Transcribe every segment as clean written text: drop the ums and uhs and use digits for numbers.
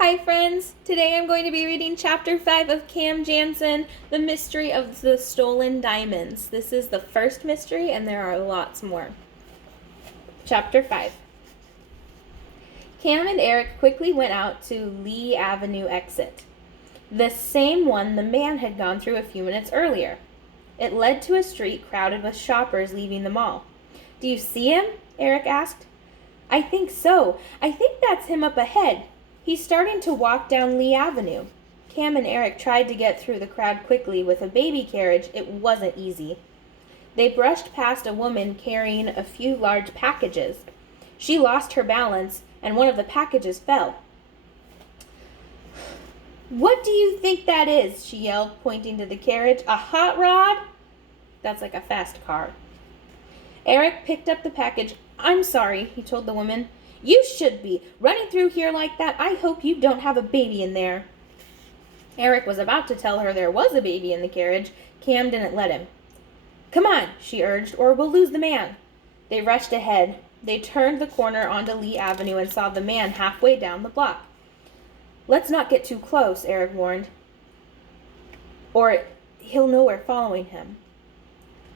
Hi friends! Today I'm going to be reading Chapter 5 of Jansen, The Mystery of the Stolen Diamonds. This is the first mystery and there are lots more. Chapter 5. Cam and Eric quickly went out to Lee Avenue exit, the same one the man had gone through a few minutes earlier. It led to a street crowded with shoppers leaving the mall. "Do you see him?" Eric asked. "I think so. I think that's him up ahead. He's starting to walk down Lee Avenue." Cam and Eric tried to get through the crowd quickly. With a baby carriage, it wasn't easy. They brushed past a woman carrying a few large packages. She lost her balance, and one of the packages fell. "What do you think that is?" she yelled, pointing to the carriage. "A hot rod?" "That's like a fast car." Eric picked up the package. "I'm sorry," he told the woman. "You should be. Running through here like that, I hope you don't have a baby in there." Eric was about to tell her there was a baby in the carriage. Cam didn't let him. "Come on," she urged, "or we'll lose the man." They rushed ahead. They turned the corner onto Lee Avenue and saw the man halfway down the block. "Let's not get too close," Eric warned, "or he'll know we're following him."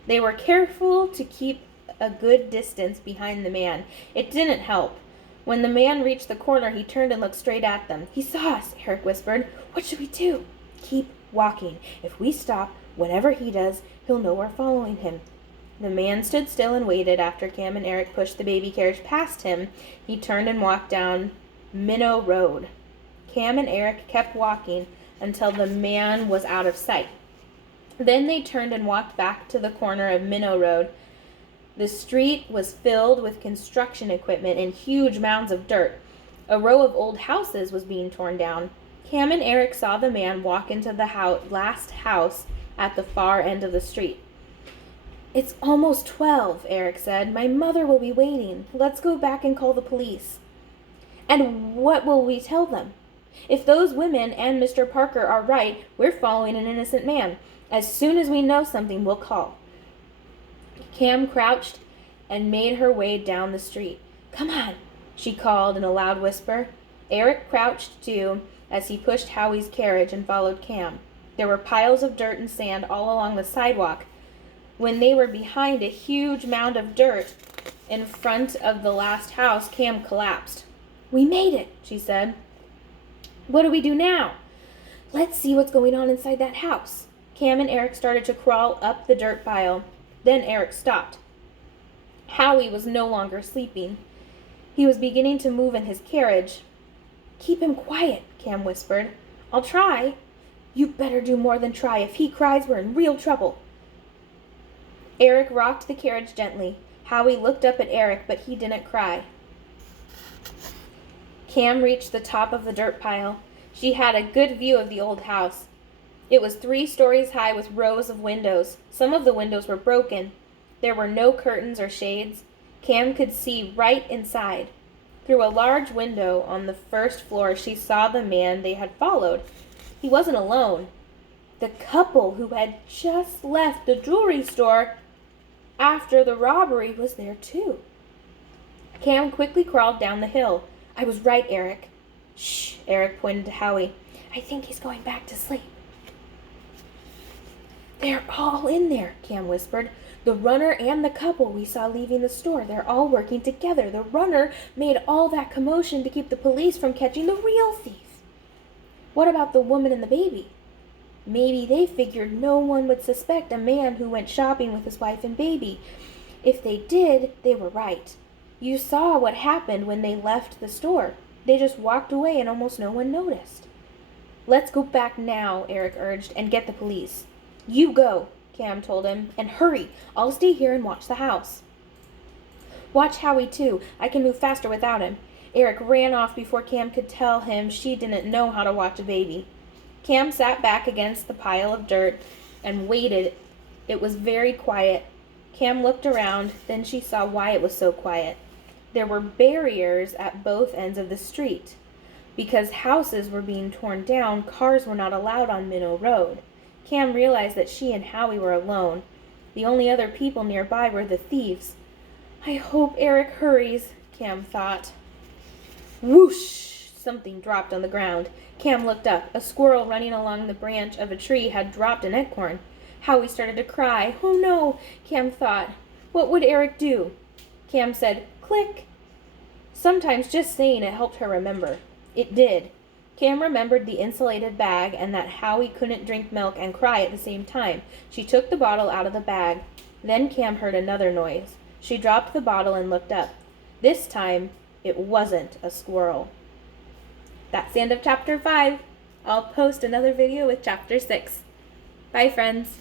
They were careful to keep a good distance behind the man. It didn't help. When the man reached the corner, he turned and looked straight at them. "He saw us," Eric whispered. "What should we do?" "Keep walking. If we stop, whenever he does, he'll know we're following him." The man stood still and waited. After Cam and Eric pushed the baby carriage past him, he turned and walked down Minnow Road. Cam and Eric kept walking until the man was out of sight. Then they turned and walked back to the corner of Minnow Road. The street was filled with construction equipment and huge mounds of dirt. A row of old houses was being torn down. Cam and Eric saw the man walk into the last house at the far end of the street. "It's almost 12, Eric said. "My mother will be waiting. Let's go back and call the police." "And what will we tell them?" "If those women and Mr. Parker are right, we're following an innocent man. As soon as we know something, we'll call." Cam crouched and made her way down the street. "Come on," she called in a loud whisper. Eric crouched too as he pushed Howie's carriage and followed Cam. There were piles of dirt and sand all along the sidewalk. When they were behind a huge mound of dirt in front of the last house, Cam collapsed. "We made it," she said. "What do we do now?" "Let's see what's going on inside that house." Cam and Eric started to crawl up the dirt pile. Then Eric stopped. Howie was no longer sleeping. He was beginning to move in his carriage. "Keep him quiet," Cam whispered. "I'll try." "You better do more than try. If he cries, we're in real trouble." Eric rocked the carriage gently. Howie looked up at Eric, but he didn't cry. Cam reached the top of the dirt pile. She had a good view of the old house. It was 3 stories high with rows of windows. Some of the windows were broken. There were no curtains or shades. Cam could see right inside. Through a large window on the first floor, she saw the man they had followed. He wasn't alone. The couple who had just left the jewelry store after the robbery was there too. Cam quickly crawled down the hill. "I was right, Eric." "Shh," Eric pointed to Howie. "I think he's going back to sleep." "They're all in there," Cam whispered. "The runner and the couple we saw leaving the store. They're all working together. The runner made all that commotion to keep the police from catching the real thief." "What about the woman and the baby?" "Maybe they figured no one would suspect a man who went shopping with his wife and baby. If they did, they were right. You saw what happened when they left the store. They just walked away and almost no one noticed." "Let's go back now," Eric urged, "and get the police." "You go," Cam told him, "and hurry. I'll stay here and watch the house." "Watch Howie too. I can move faster without him." Eric ran off before Cam could tell him she didn't know how to watch a baby. Cam sat back against the pile of dirt and waited. It was very quiet. Cam looked around, then she saw why it was so quiet. There were barriers at both ends of the street. Because houses were being torn down, cars were not allowed on Minnow Road. Cam realized that she and Howie were alone. The only other people nearby were the thieves. "I hope Eric hurries," Cam thought. Whoosh! Something dropped on the ground. Cam looked up. A squirrel running along the branch of a tree had dropped an acorn. Howie started to cry. Oh no, Cam thought. What would Eric do? Cam said, click. Sometimes just saying it helped her remember. It did. Cam remembered the insulated bag and that Howie couldn't drink milk and cry at the same time. She took the bottle out of the bag. Then Cam heard another noise. She dropped the bottle and looked up. This time, it wasn't a squirrel. That's the end of chapter 5. I'll post another video with chapter 6. Bye, friends.